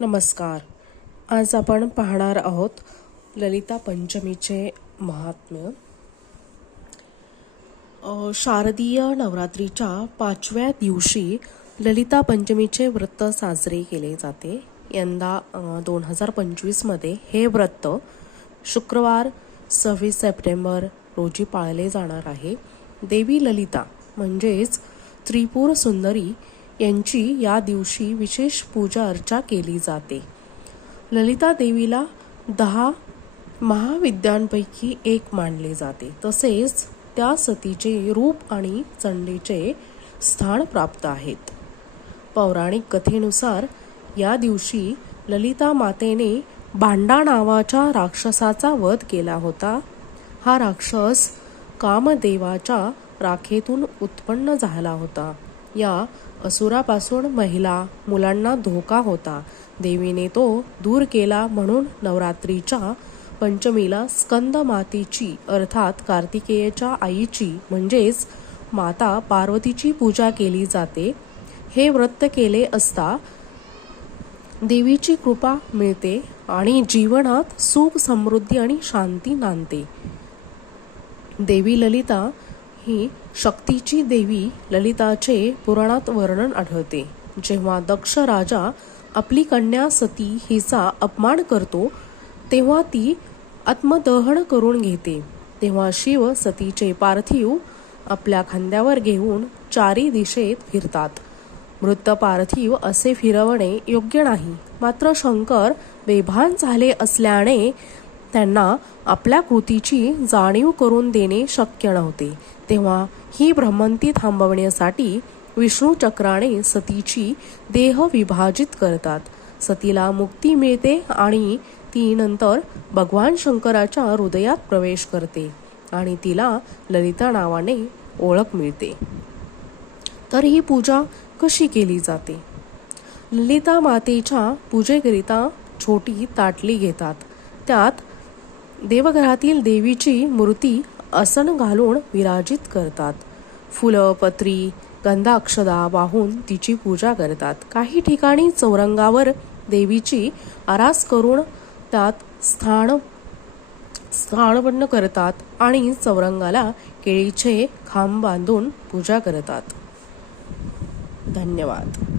नमस्कार. आज आपण पाहणार आहोत ललिता पंचमीचे महात्म्य. शारदीय नवरात्रीच्या पाचव्या दिवशी ललिता पंचमीचे व्रत साजरे केले जाते. यंदा दोन हजार पंचवीसमध्ये हे व्रत शुक्रवार सव्वीस सप्टेंबर रोजी पाळले जाणार आहे. देवी ललिता म्हणजेच त्रिपुर सुंदरी यांची या दिवशी विशेष पूजा अर्चा केली जाते. ललिता देवीला दहा महाविद्यांपैकी एक मानले जाते. तसेच त्या सतीचे रूप आणि चंडीचे स्थान प्राप्त आहेत. पौराणिक कथेनुसार या दिवशी ललिता मातेने भांडा नावाच्या राक्षसाचा वध केला होता. हा राक्षस कामदेवाच्या राखेतून उत्पन्न झाला होता. या असुरापासून महिला मुलांना धोका होता. देवीने तो दूर केला म्हणून नवरात्रीच्या पंचमीला स्कंद मातेची अर्थात कार्तिकेयच्या आईची म्हणजेच माता पार्वतीची पूजा केली जाते. हे व्रत केले असता देवीची कृपा मिळते आणि जीवनात सुख समृद्धी आणि शांती नांदते. देवी ललिता ही शक्तीची देवी ललिताचे पुराणात वर्णन आढळते. जेव्हा दक्ष राजा आपली कन्या सती हिचा अपमान करतो तेव्हा ती आत्मदहन करून घेते. तेव्हा शिव सतीचे पार्थिव आपल्या खांद्यावर घेऊन चारी दिशेत फिरतात. मृत पार्थिव असे फिरवणे योग्य नाही. मात्र शंकर बेभान झाले असल्याने त्यांना आपल्या कृतीची जाणीव करून देणे शक्य नव्हते. तेव्हा ही भ्रमंती थांबवण्यासाठी विष्णू चक्राने सतीची देह विभाजित करतात. सतीला मुक्ती मिळते आणि ती नंतर भगवान शंकराच्या हृदयात प्रवेश करते आणि तिला ललिता नावाने ओळख मिळते. तर ही पूजा कशी केली जाते? ललिता मातेच्या पूजेकरिता छोटी ताटली घेतात. त्यात देवघरातील देवीची मूर्ती आसन घालून विराजित करतात. फुलं पत्री गंधाक्षदा वाहून तिची पूजा करतात. काही ठिकाणी चौरंगावर देवीची आरास करून त्यात स्थान स्थानपन्न करतात आणि चौरंगाला केळीचे खांब बांधून पूजा करतात. धन्यवाद.